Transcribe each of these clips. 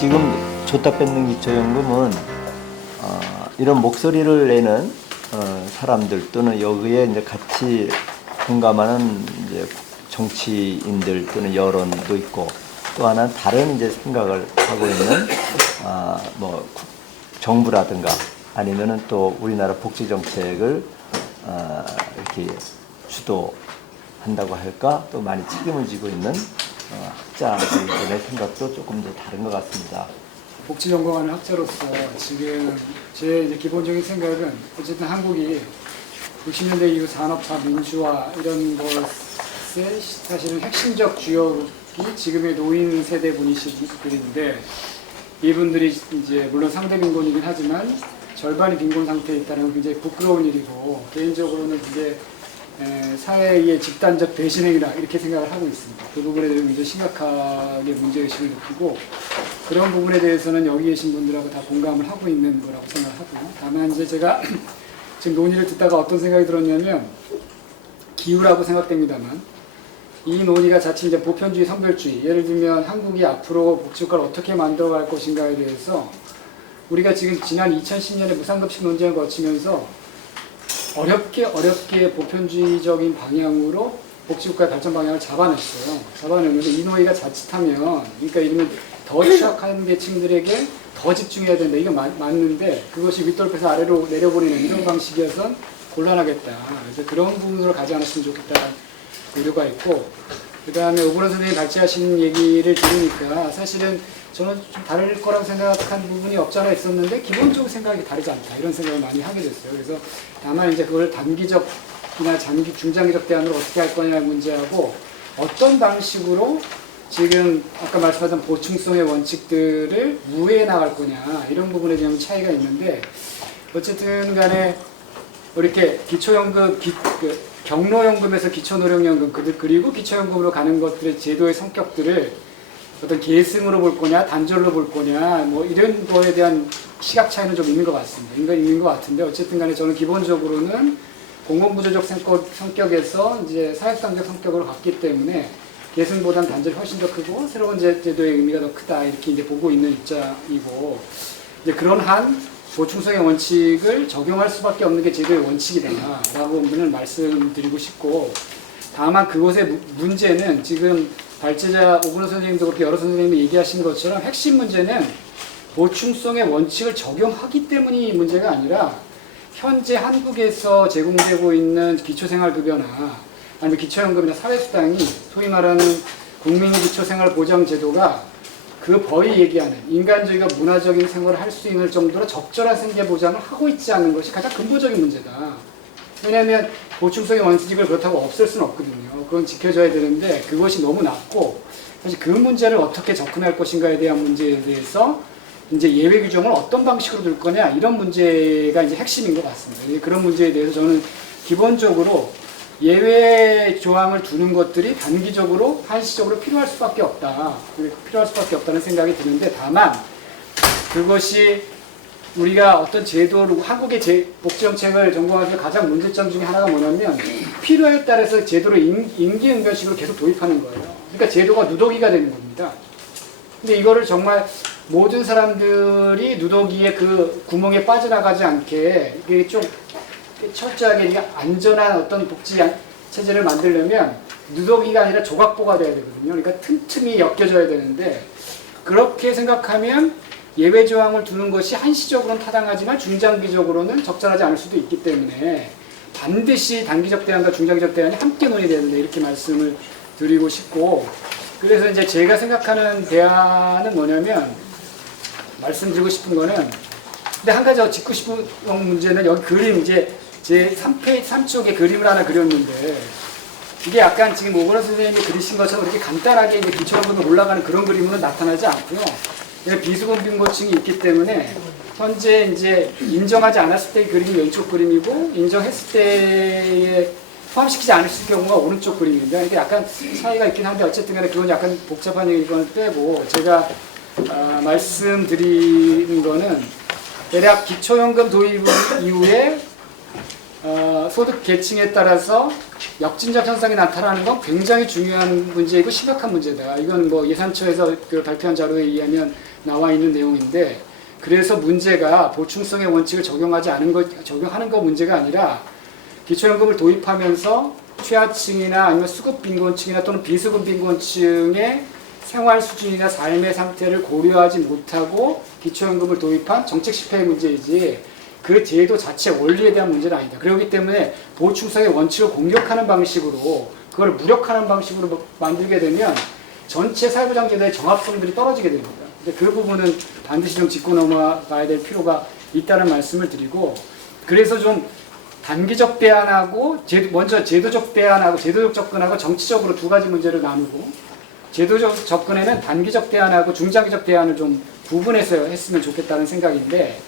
지금 줬다 뺏는 기초연금은 이런 목소리를 내는 사람들 또는 여기에 이제 같이 공감하는 이제 정치인들 또는 여론도 있고, 또 하나는 다른 이제 생각을 하고 있는 뭐 정부라든가 아니면은 또 우리나라 복지 정책을 이렇게 주도한다고 할까, 또 많이 책임을 지고 있는 학자들의 생각도 조금 더 다른 것 같습니다. 복지 전공하는 학자로서 지금 제 이제 기본적인 생각은 어쨌든 한국이 60년대 이후 산업화, 민주화 이런 것의 사실은 핵심적 주역이 지금의 노인 세대 분이시들인데, 이분들이 이제 물론 상대 빈곤이긴 하지만 절반이 빈곤 상태에 있다는 건 굉장히 부끄러운 일이고, 개인적으로는 이제 사회의 집단적 배신행위다 이렇게 생각을 하고 있습니다. 그 부분에 대해서 굉장히 심각하게 문제의식을 느끼고, 그런 부분에 대해서는 여기 계신 분들하고 다 공감을 하고 있는 거라고 생각하고요. 다만 이제 제가 지금 논의를 듣다가 어떤 생각이 들었냐면, 기우라고 생각됩니다만 이 논의가 자칫 이제 보편주의, 성별주의, 예를 들면 한국이 앞으로 복지국가를 어떻게 만들어갈 것인가에 대해서 우리가 지금 지난 2010년에 무상급식 논쟁을 거치면서 어렵게 보편주의적인 방향으로 복지국가의 발전 방향을 잡아냈어요. 잡아냈는데 이 논의가 자칫하면, 그러니까 이러면 더 취약한 계층들에게 더 집중해야 된다, 이거 맞는데 그것이 윗돌에서 아래로 내려보내는 이런 방식이어선 곤란하겠다. 그래서 그런 부분으로 가지 않았으면 좋겠다는 우려가 있고, 그 다음에 오보론 선생님이 발제하신 얘기를 들으니까 사실은 저는 좀 다를 거라고 생각한 부분이 없지 않아 있었는데, 기본적으로 생각이 다르지 않다 이런 생각을 많이 하게 됐어요. 그래서 다만 이제 그걸 단기적이나 중장기적 대안으로 어떻게 할 거냐의 문제하고, 어떤 방식으로 지금 아까 말씀하신 보충성의 원칙들을 우회해 나갈 거냐, 이런 부분에 대한 차이가 있는데, 어쨌든 간에 이렇게 기초연금, 경로연금에서 기초노령연금, 그리고 기초연금으로 가는 것들의 제도의 성격들을 어떤 계승으로 볼 거냐, 단절로 볼 거냐, 뭐 이런 거에 대한 시각 차이는 좀 있는 것 같습니다. 있는 것 같은데, 어쨌든 간에 저는 기본적으로는 공공부조적 성격에서 이제 사회상적 성격으로 갔기 때문에 계승보다는 단절이 훨씬 더 크고 새로운 제도의 의미가 더 크다, 이렇게 이제 보고 있는 입장이고, 이제 그런 한 보충성의 원칙을 적용할 수밖에 없는 게 제도의 원칙이다라고 말씀드리고 싶고, 다만 그것의 문제는 지금 발제자 오근호 선생님도 그렇게 여러 선생님이 얘기하신 것처럼 핵심 문제는 보충성의 원칙을 적용하기 때문이 문제가 아니라, 현재 한국에서 제공되고 있는 기초생활급여나 아니면 기초연금이나 사회수당이 소위 말하는 국민기초생활보장제도가 그 법이 얘기하는 인간적이고 문화적인 생활을 할 수 있는 정도로 적절한 생계 보장을 하고 있지 않는 것이 가장 근본적인 문제다. 왜냐하면 보충성의 원칙을 그렇다고 없앨 수는 없거든요. 그건 지켜져야 되는데 그것이 너무 낮고, 사실 그 문제를 어떻게 접근할 것인가에 대한 문제에 대해서 이제 예외 규정을 어떤 방식으로 둘 거냐, 이런 문제가 이제 핵심인 것 같습니다. 그런 문제에 대해서 저는 기본적으로 예외 조항을 두는 것들이 단기적으로 한시적으로 필요할 수밖에 없다는 생각이 드는데, 다만 그것이 우리가 어떤 제도로 한국의 복지정책을 전공하면서 가장 문제점 중에 하나가 뭐냐면, 필요에 따라서 제도를 임기응변식으로 계속 도입하는 거예요. 그러니까 제도가 누더기가 되는 겁니다. 근데 이거를 정말 모든 사람들이 누더기의 그 구멍에 빠져나가지 않게 이게 좀 철저하게 안전한 어떤 복지 체제를 만들려면 누더기가 아니라 조각보가 돼야 되거든요. 그러니까 틈틈이 엮여져야 되는데, 그렇게 생각하면 예외 조항을 두는 것이 한시적으로는 타당하지만 중장기적으로는 적절하지 않을 수도 있기 때문에 반드시 단기적 대안과 중장기적 대안이 함께 논의돼야 된다, 이렇게 말씀을 드리고 싶고, 그래서 이제 제가 생각하는 대안은 뭐냐면, 말씀드리고 싶은 거는, 근데 한 가지 짚고 싶은 문제는 여기 그림, 이제 제 3쪽에 그림을 하나 그렸는데, 이게 약간 지금 오건호 선생님이 그리신 것처럼 이렇게 간단하게 이제 기초연금으로 올라가는 그런 그림으로는 나타나지 않고요. 비수분 빈곤층이 있기 때문에 현재 이제 인정하지 않았을 때의 그림이 왼쪽 그림이고, 인정했을 때에 포함시키지 않았을 경우가 오른쪽 그림입니다. 이게 약간 차이가 있긴 한데, 어쨌든 간에 그건 약간 복잡한 얘기건 빼고, 제가 말씀드리는 거는 대략 기초연금 도입 이후에 소득 계층에 따라서 역진작 현상이 나타나는 건 굉장히 중요한 문제이고 심각한 문제다. 이건 뭐 예산처에서 발표한 자료에 의하면 나와 있는 내용인데, 그래서 문제가 보충성의 원칙을 적용하는 거 문제가 아니라 기초연금을 도입하면서 최하층이나 아니면 수급 빈곤층이나 또는 비수급 빈곤층의 생활 수준이나 삶의 상태를 고려하지 못하고 기초연금을 도입한 정책 실패의 문제이지 그 제도 자체 원리에 대한 문제는 아니다. 그렇기 때문에 보충성의 원칙을 공격하는 방식으로 그걸 무력화하는 방식으로 만들게 되면 전체 사회보장제도의 정합성들이 떨어지게 됩니다. 근데 그 부분은 반드시 좀 짚고 넘어가야 될 필요가 있다는 말씀을 드리고, 그래서 좀 단기적 대안하고 먼저 제도적 대안하고 제도적 접근하고 정치적으로 두 가지 문제를 나누고, 제도적 접근에는 단기적 대안하고 중장기적 대안을 좀 구분해서 했으면 좋겠다는 생각인데,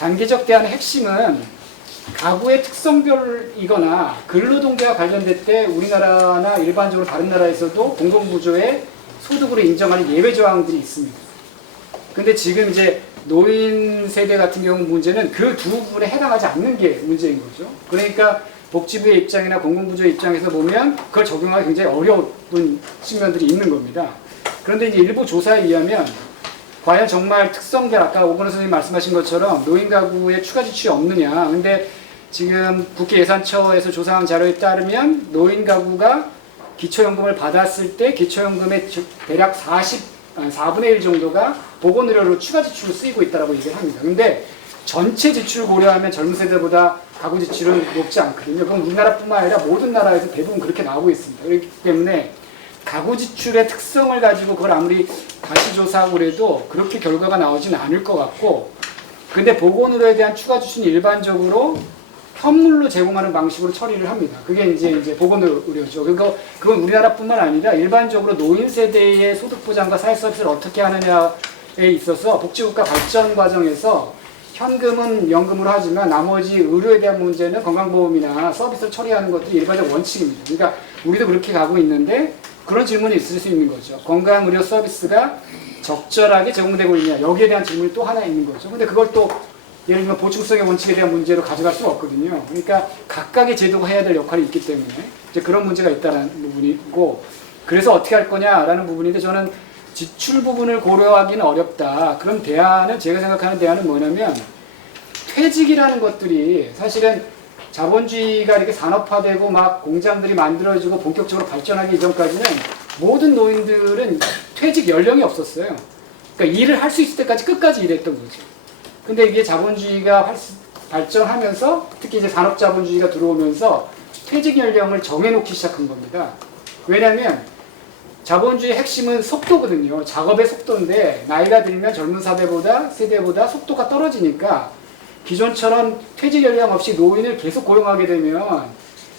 단기적 대안의 핵심은 가구의 특성별이거나 근로동계와 관련될 때 우리나라나 일반적으로 다른 나라에서도 공공구조의 소득으로 인정하는 예외 조항들이 있습니다. 근데 지금 이제 노인 세대 같은 경우 문제는 그 두 부분에 해당하지 않는 게 문제인 거죠. 그러니까 복지부의 입장이나 공공구조의 입장에서 보면 그걸 적용하기 굉장히 어려운 측면들이 있는 겁니다. 그런데 이제 일부 조사에 의하면 과연 정말 특성별, 아까 오건호 선생님 말씀하신 것처럼 노인 가구에 추가 지출이 없느냐. 근데 지금 국회예산처에서 조사한 자료에 따르면 노인 가구가 기초연금을 받았을 때 기초연금의 대략 4분의 1 정도가 보건의료로 추가 지출로 쓰이고 있다고 얘기를 합니다. 근데 전체 지출을 고려하면 젊은 세대보다 가구 지출은 높지 않거든요. 그럼 우리나라뿐만 아니라 모든 나라에서 대부분 그렇게 나오고 있습니다. 그렇기 때문에 가구 지출의 특성을 가지고 그걸 아무리 다시 조사하고 그래도 그렇게 결과가 나오지는 않을 것 같고, 근데 보건의료에 대한 추가 지출은 일반적으로 현물로 제공하는 방식으로 처리를 합니다. 그게 이제 보건의료죠. 그러니까 그건 우리나라뿐만 아니라 일반적으로 노인 세대의 소득 보장과 사회 서비스를 어떻게 하느냐에 있어서 복지국가 발전 과정에서 현금은 연금으로 하지만 나머지 의료에 대한 문제는 건강보험이나 서비스를 처리하는 것들이 일반적 원칙입니다. 그러니까 우리도 그렇게 가고 있는데 그런 질문이 있을 수 있는 거죠. 건강의료 서비스가 적절하게 제공되고 있냐, 여기에 대한 질문이 또 하나 있는 거죠. 근데 그걸 또 예를 들면 보충성의 원칙에 대한 문제로 가져갈 수가 없거든요. 그러니까 각각의 제도가 해야 될 역할이 있기 때문에 이제 그런 문제가 있다는 부분이고, 그래서 어떻게 할 거냐라는 부분인데, 저는 지출 부분을 고려하기는 어렵다. 그럼 대안은, 제가 생각하는 대안은 뭐냐면, 퇴직이라는 것들이 사실은 자본주의가 이렇게 산업화되고 막 공장들이 만들어지고 본격적으로 발전하기 이전까지는 모든 노인들은 퇴직 연령이 없었어요. 그러니까 일을 할 수 있을 때까지 끝까지 일했던 거죠. 근데 이게 자본주의가 발전하면서, 특히 이제 산업자본주의가 들어오면서 퇴직 연령을 정해놓기 시작한 겁니다. 왜냐하면 자본주의의 핵심은 속도거든요. 작업의 속도인데 나이가 들면 젊은 세대보다 속도가 떨어지니까 기존처럼 퇴직 연령 없이 노인을 계속 고용하게 되면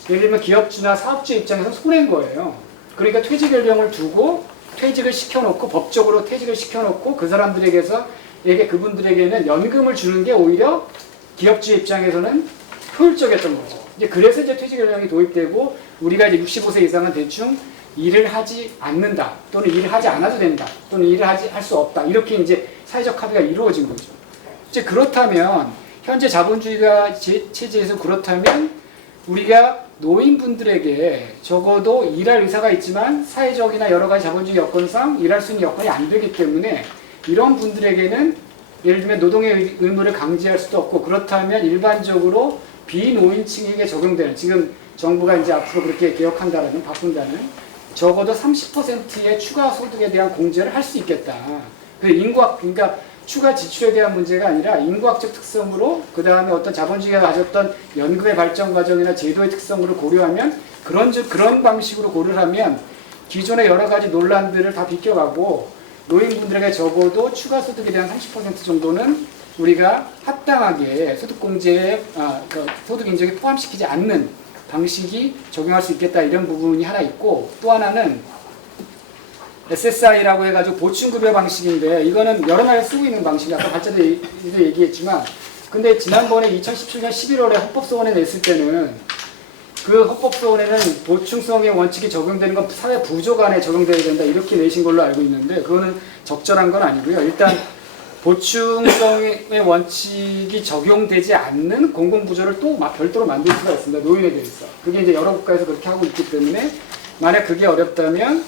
예를 들면 기업주나 사업주 입장에서 손해인 거예요. 그러니까 퇴직 연령을 두고 퇴직을 시켜놓고, 법적으로 퇴직을 시켜놓고 그 사람들에게서 그분들에게는 연금을 주는 게 오히려 기업주 입장에서는 효율적이었던 거죠. 이제 그래서 이제 퇴직 연령이 도입되고 우리가 이제 65세 이상은 대충 일을 하지 않는다, 또는 일을 하지 않아도 된다, 또는 일을 할 수 없다, 이렇게 이제 사회적 합의가 이루어진 거죠. 이제 그렇다면 현재 자본주의가 체제에서 그렇다면 우리가 노인분들에게 적어도 일할 의사가 있지만 사회적이나 여러 가지 자본주의 여건상 일할 수 있는 여건이 안 되기 때문에 이런 분들에게는 예를 들면 노동의 의무를 강제할 수도 없고, 그렇다면 일반적으로 비노인층에게 적용되는, 지금 정부가 이제 앞으로 그렇게 개혁한다라는, 바꾼다는 적어도 30%의 추가 소득에 대한 공제를 할 수 있겠다. 그러니까 추가 지출에 대한 문제가 아니라 인구학적 특성으로, 그 다음에 어떤 자본주의가 가졌던 연금의 발전 과정이나 제도의 특성으로 고려하면, 그런 방식으로 고려를 하면 기존의 여러 가지 논란들을 다 비껴가고 노인분들에게 적어도 추가 소득에 대한 30% 정도는 우리가 합당하게 소득공제에, 소득 인정에 포함시키지 않는 방식이 적용할 수 있겠다, 이런 부분이 하나 있고, 또 하나는 SSI라고 해가지고 보충급여 방식인데, 이거는 여러 나라에 쓰고 있는 방식이야. 아까 발제도 얘기했지만, 근데 지난번에 2017년 11월에 헌법소원에 냈을 때는 그 헌법소원에는 보충성의 원칙이 적용되는 건 사회 부족 안에 적용돼야 된다, 이렇게 내신 걸로 알고 있는데, 그거는 적절한 건 아니고요. 일단 보충성의 원칙이 적용되지 않는 공공부조를 또 별도로 만들 수가 있습니다. 노인에 대해서. 그게 이제 여러 국가에서 그렇게 하고 있기 때문에 만약 그게 어렵다면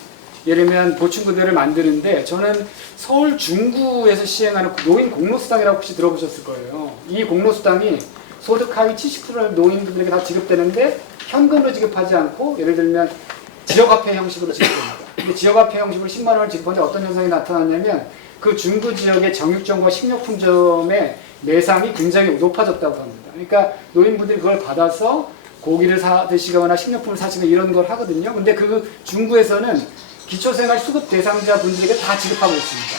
예를 들면 보충급여를 만드는데 저는 서울 중구에서 시행하는 노인 공로수당이라고 혹시 들어보셨을 거예요. 이 공로수당이 소득 하위 70%를 노인분들에게 다 지급되는데 현금으로 지급하지 않고 예를 들면 지역화폐 형식으로 지급됩니다. 근데 지역화폐 형식으로 10만 원을 지급하는데 어떤 현상이 나타났냐면 그 중구 지역의 정육점과 식료품점의 매상이 굉장히 높아졌다고 합니다. 그러니까 노인분들이 그걸 받아서 고기를 사 드시거나 식료품을 사시거나 이런 걸 하거든요. 근데 그 중구에서는 기초생활 수급 대상자 분들에게 다 지급하고 있습니다.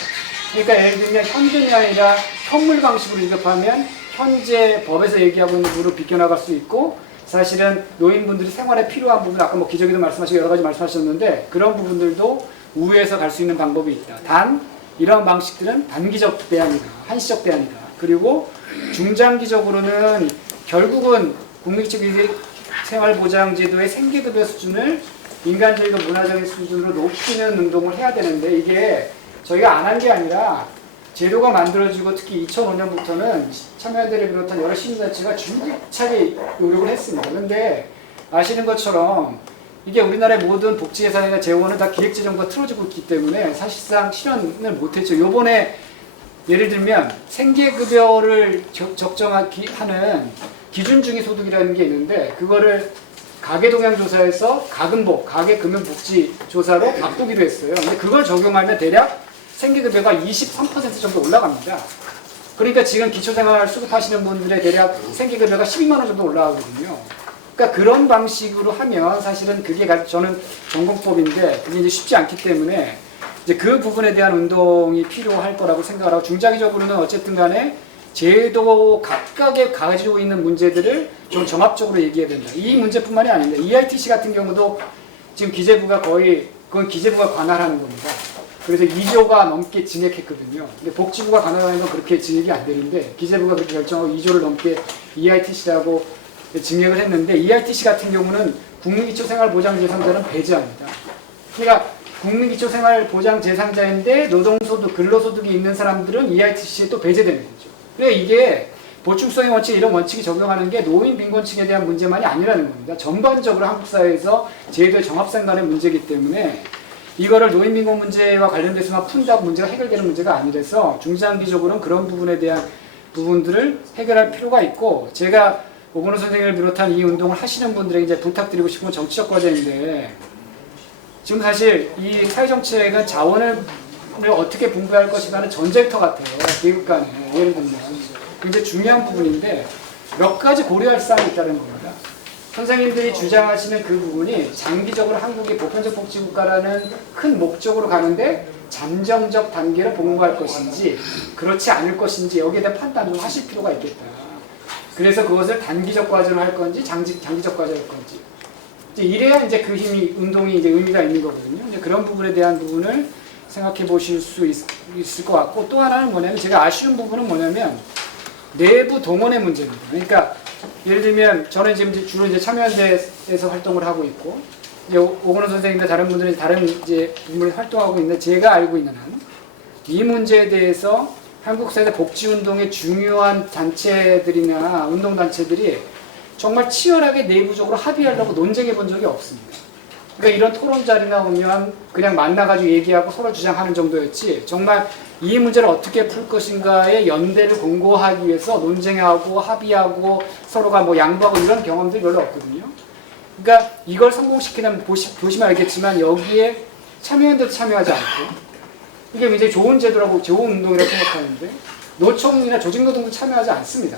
그러니까 예를 들면 현금이 아니라 현물 방식으로 지급하면 현재 법에서 얘기하고 있는 부분으로 비껴나갈 수 있고 사실은 노인분들이 생활에 필요한 부분 아까 뭐 기저귀도 말씀하시고 여러 가지 말씀하셨는데 그런 부분들도 우회해서 갈 수 있는 방법이 있다. 단 이런 방식들은 단기적 대안이다. 한시적 대안이다. 그리고 중장기적으로는 결국은 국민기초생활보장제도의 생계급여 수준을 인간적이고 문화적인 수준으로 높이는 운동을 해야 되는데 이게 저희가 안 한 게 아니라 제도가 만들어지고 특히 2005년부터는 참여연대를 비롯한 여러 시민단체가 줄기차게 노력을 했습니다. 그런데 아시는 것처럼 이게 우리나라의 모든 복지 예산이나 재원은 다 기획재정과 틀어지고 있기 때문에 사실상 실현을 못했죠. 요번에 예를 들면 생계급여를 적정하는 기준중위소득이라는 게 있는데 그거를 가계동향조사에서 가금복, 가계금융복지조사로 바꾸기로 했어요. 근데 그걸 적용하면 대략 생계급여가 23% 정도 올라갑니다. 그러니까 지금 기초생활 수급하시는 분들의 대략 생계급여가 12만 원 정도 올라가거든요. 그러니까 그런 방식으로 하면 사실은 그게 저는 전공법인데 그게 이제 쉽지 않기 때문에 이제 그 부분에 대한 운동이 필요할 거라고 생각을 하고 중장기적으로는 어쨌든 간에 제도 각각에 가지고 있는 문제들을 좀 종합적으로 얘기해야 된다. 이 문제뿐만이 아닌데 EITC 같은 경우도 지금 기재부가 그건 기재부가 관할하는 겁니다. 그래서 2조가 넘게 증액했거든요. 근데 복지부가 관할하는 건 그렇게 증액이 안 되는데 기재부가 그렇게 결정하고 2조를 넘게 EITC라고 증액을 했는데 EITC 같은 경우는 국민기초생활보장제상자는 배제합니다. 그러니까 국민기초생활보장제상자인데 노동소득, 근로소득이 있는 사람들은 EITC에 또 배제되는 거죠. 그러니까 이게 보충성의 원칙 이런 원칙이 적용하는 게 노인 빈곤층에 대한 문제만이 아니라는 겁니다. 전반적으로 한국 사회에서 제도의 정합성 간의 문제이기 때문에 이거를 노인 빈곤 문제와 관련돼서만 푼다고 문제가 해결되는 문제가 아니라서 중장기적으로는 그런 부분에 대한 부분들을 해결할 필요가 있고 제가 오건호 선생님을 비롯한 이 운동을 하시는 분들에게 이제 부탁드리고 싶은 건 정치적 과제인데 지금 사실 이 사회정책은 자원을 어떻게 분배할 것이라는 전쟁터 같아요. 미국 간에 예를 들면 굉장히 중요한 부분인데 몇 가지 고려할 사항이 있다는 겁니다. 선생님들이 주장하시는 그 부분이 장기적으로 한국이 보편적 복지국가라는 큰 목적으로 가는데 잠정적 단계로 복무할 것인지 그렇지 않을 것인지 여기에 대한 판단을 좀 하실 필요가 있겠다. 그래서 그것을 단기적 과제로 할 건지 장기적 과제로 할 건지 이래야 이제 그 힘이 운동이 이제 의미가 있는 거거든요. 이제 그런 부분에 대한 부분을 생각해 보실 수 있을 것 같고 또 하나는 뭐냐면 제가 아쉬운 부분은 뭐냐면 내부 동원의 문제입니다. 그러니까 예를 들면 저는 지금 주로 이제 참여연대에서 활동을 하고 있고 이제 오건호 선생님과 다른 분들은 다른 이제 부분을 활동하고 있는데 제가 알고 있는 한 이 문제에 대해서 한국 사회 복지운동의 중요한 단체들이나 운동단체들이 정말 치열하게 내부적으로 합의하려고 논쟁해 본 적이 없습니다. 그러니까 이런 토론 자리나 오면 그냥 만나가지고 얘기하고 서로 주장하는 정도였지 정말 이 문제를 어떻게 풀 것인가의 연대를 공고하기 위해서 논쟁하고 합의하고 서로가 뭐 양보하고 이런 경험들이 별로 없거든요. 그러니까 이걸 성공시키려면 보시면 알겠지만 여기에 참여연대도 참여하지 않고 이게 굉장히 좋은 제도라고 좋은 운동이라고 생각하는데 노총이나 조직노동도 참여하지 않습니다.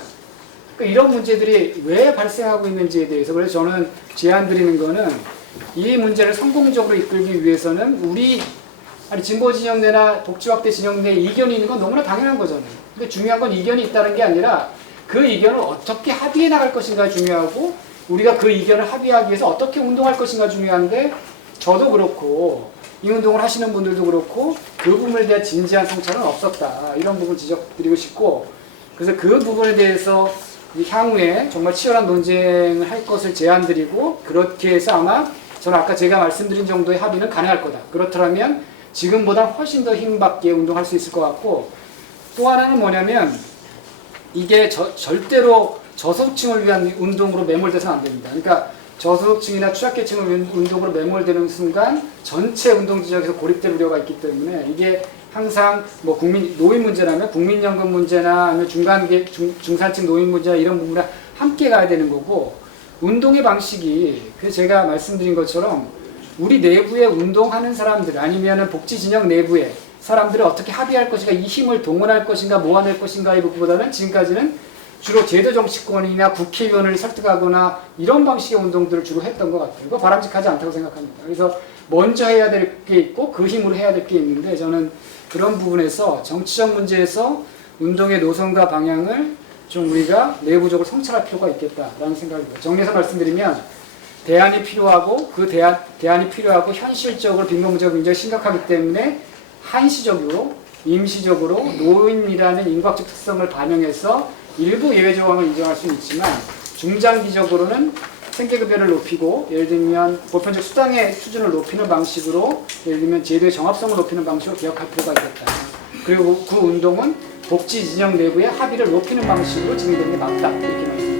그러니까 이런 문제들이 왜 발생하고 있는지에 대해서 그래서 저는 제안 드리는 거는 이 문제를 성공적으로 이끌기 위해서는 진보 진영내나 복지 확대 진영내에 이견이 있는 건 너무나 당연한 거잖아요. 근데 중요한 건 이견이 있다는 게 아니라 그 이견을 어떻게 합의해 나갈 것인가 중요하고 우리가 그 이견을 합의하기 위해서 어떻게 운동할 것인가 중요한데 저도 그렇고 이 운동을 하시는 분들도 그렇고 그 부분에 대한 진지한 성찰은 없었다. 이런 부분 지적드리고 싶고 그래서 그 부분에 대해서 향후에 정말 치열한 논쟁을 할 것을 제안드리고 그렇게 해서 아마 저는 아까 제가 말씀드린 정도의 합의는 가능할 거다. 그렇다면 지금보다 훨씬 더 힘받게 운동할 수 있을 것 같고 또 하나는 뭐냐면 이게 절대로 저소득층을 위한 운동으로 매몰돼서는 안 됩니다. 그러니까 저소득층이나 취약계층을 운동으로 매몰되는 순간 전체 운동 지역에서 고립될 우려가 있기 때문에 이게 항상 뭐 노인 문제라면 국민연금 문제나 아니면 중산층 노인 문제나 이런 부분이랑 함께 가야 되는 거고, 운동의 방식이 제가 말씀드린 것처럼 우리 내부에 운동하는 사람들 아니면은 복지 진영 내부에 사람들을 어떻게 합의할 것인가, 이 힘을 동원할 것인가 모아낼 것인가의 부분보다는 지금까지는 주로 제도 정치권이나 국회의원을 설득하거나 이런 방식의 운동들을 주로 했던 것 같아요. 그거 바람직하지 않다고 생각합니다. 그래서 먼저 해야 될 게 있고 그 힘으로 해야 될 게 있는데, 저는 그런 부분에서 정치적 문제에서 운동의 노선과 방향을 좀 우리가 내부적으로 성찰할 필요가 있겠다라는 생각이 들어요. 정리해서 말씀드리면 대안이 필요하고 그 대안이 필요하고 현실적으로 빈곤 문제가 굉장히 심각하기 때문에 한시적으로 임시적으로 노인이라는 인과적 특성을 반영해서 일부 예외 조항을 인정할 수는 있지만 중장기적으로는 생계급여를 높이고, 예를 들면 보편적 수당의 수준을 높이는 방식으로, 예를 들면 제도의 정합성을 높이는 방식으로 개혁할 필요가 있겠다. 그리고 그 운동은 복지 진영 내부의 합의를 높이는 방식으로 진행되는 게 맞다, 이렇게 말씀드립니다.